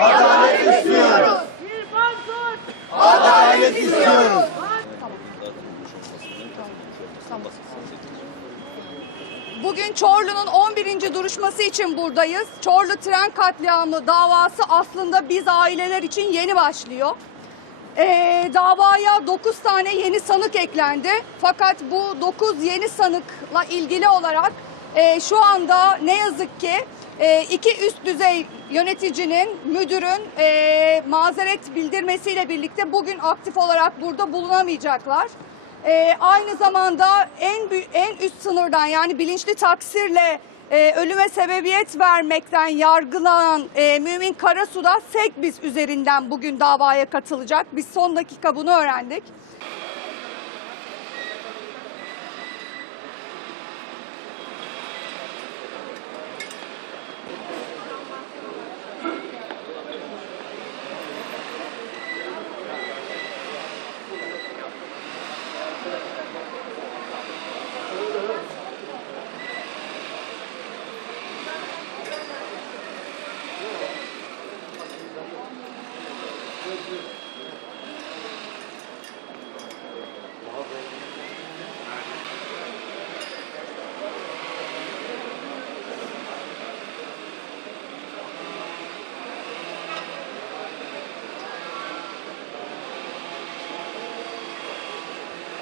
Adalet istiyoruz. Adalet istiyoruz. Bugün Çorlu'nun 11. duruşması için buradayız. Çorlu tren katliamı davası aslında biz aileler için yeni başlıyor. Ee, davaya 9 tane yeni sanık eklendi. Fakat bu 9 yeni sanıkla ilgili olarak e, şu anda ne yazık ki e, iki üst düzey yöneticinin, müdürün e, mazeret bildirmesiyle birlikte bugün aktif olarak burada bulunamayacaklar. Ee, aynı zamanda en en üst sınırdan yani bilinçli taksirle e, ölüme sebebiyet vermekten yargılanan e, Mümin Karasu da Sekbiz üzerinden bugün davaya katılacak. Biz son dakika bunu öğrendik. do it.